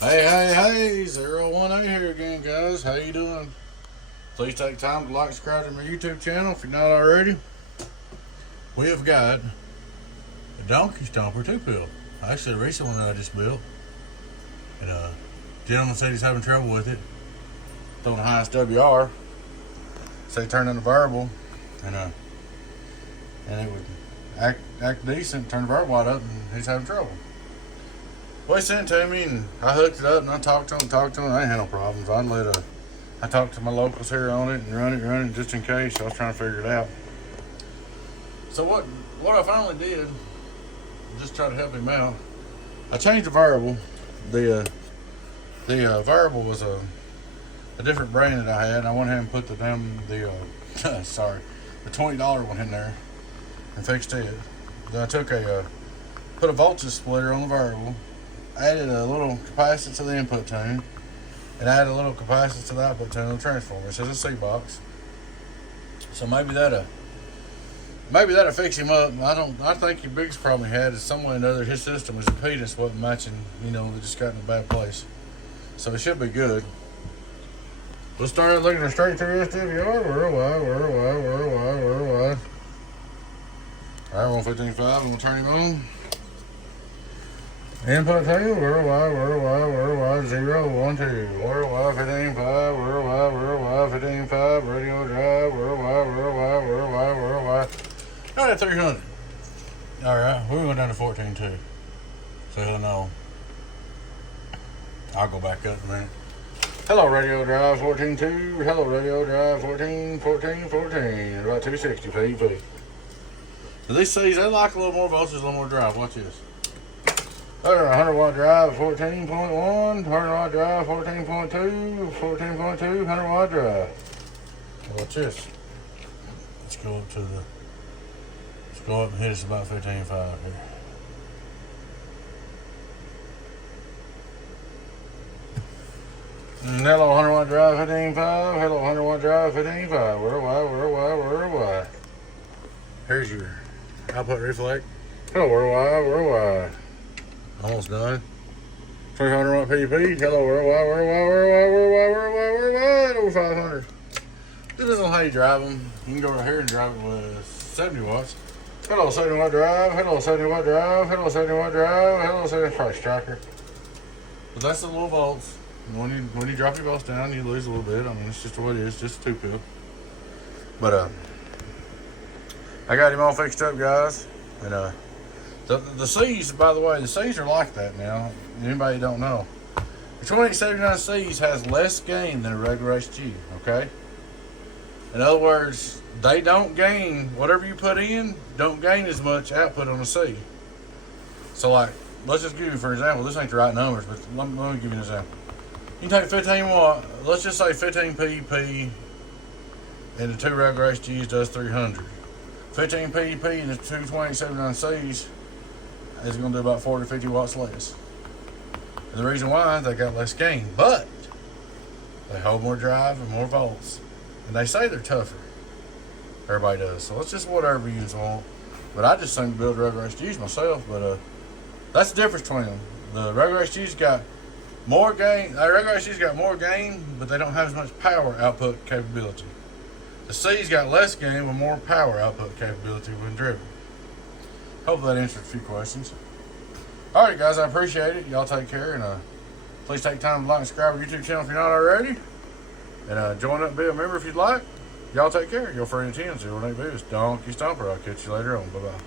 Hey, 01A here again, guys. How you doing? Please take time to like, subscribe to my YouTube channel if you're not already. We have got a donkey Stomper 2Pill. Actually, a recent one that I just built. And gentleman said he's having trouble with it. Throwing the highest WR. So he turned in a variable, and it would act decent, turn the variable light up, and he's having trouble. Well, he sent it to me, and I hooked it up, and I talked to him. I ain't had no problems. I talked to my locals here on it and run it just in case. I was trying to figure it out. So what I finally did, just try to help him out, I changed the variable. The variable was a different brand that I had, and I went ahead and put the $20 one in there and fixed it. Then I took put a voltage splitter on the variable, added a little capacitance to the input tune, and added a little capacitance to the output tune on the transformer. It says a C box. So maybe that'll fix him up. I think your biggest problem he had is some way or another his system, his impedance wasn't matching. It just got in a bad place. So it should be good. We'll start looking straight through SWR. Worldwide. Alright, 115.5. I'm gonna turn him on. Input tune, worldwide, 0, 1, 2. Worldwide 15.5, worldwide 15.5, radio drive, worldwide. Got at 300. Alright, we're going down to 14.2. So he'll know. I'll go back up in a minute. Hello, radio drive 14.2. Hello, radio drive 14. About 260 PV. So these C's, they like a little more voltage, a little more drive. Watch this. 100 watt drive 14.1, 100 watt drive 14.2, 100 watt drive. Watch this. Let's go up and hit us about 15.5 here. Hello, 100 watt drive 15.5. Hello, 100 watt drive 15.5. Worldwide. Here's your output reflect. Hello, worldwide. Almost done. 300 watt PP. Hello, worldwide. Over 500. Depends on how you drive them. You can go right here and drive it with 70 watts. Hello, 70 watt drive. Hello, 70 watt drive. Hello, 70 watt drive. Hello, 70 price tracker. But that's the low volts. When you drop your volts down, you lose a little bit. I mean, it's just what it is, just a 2Pill. But I got him all fixed up, guys. And the C's, by the way, the C's are like that now. Anybody don't know. The 2879 C's has less gain than a regular HG, okay? In other words, they don't gain, whatever you put in, don't gain as much output on the C. So like, let's just give you, for example, this ain't the right numbers, but let me give you an example. You can take 15 watt, let's just say 15 PP, and the two regular HGs does 300. 15 PP and the two 2879 C's is going to do about 40 to 50 watts less. And the reason why, they got less gain, but they hold more drive and more volts. And they say they're tougher. Everybody does. So it's just whatever you want. But I just seem to build regular HGs myself. But that's the difference between them. The regular HGs got more gain. The regular HGs got more gain, but they don't have as much power output capability. The C's got less gain with more power output capability when driven. Hopefully that answered a few questions. Alright guys, I appreciate it. Y'all take care, and please take time to like and subscribe to our YouTube channel if you're not already. And join up and be a member if you'd like. Y'all take care. Your friend 10 08 Donkey Stomper. I'll catch you later on. Bye-bye.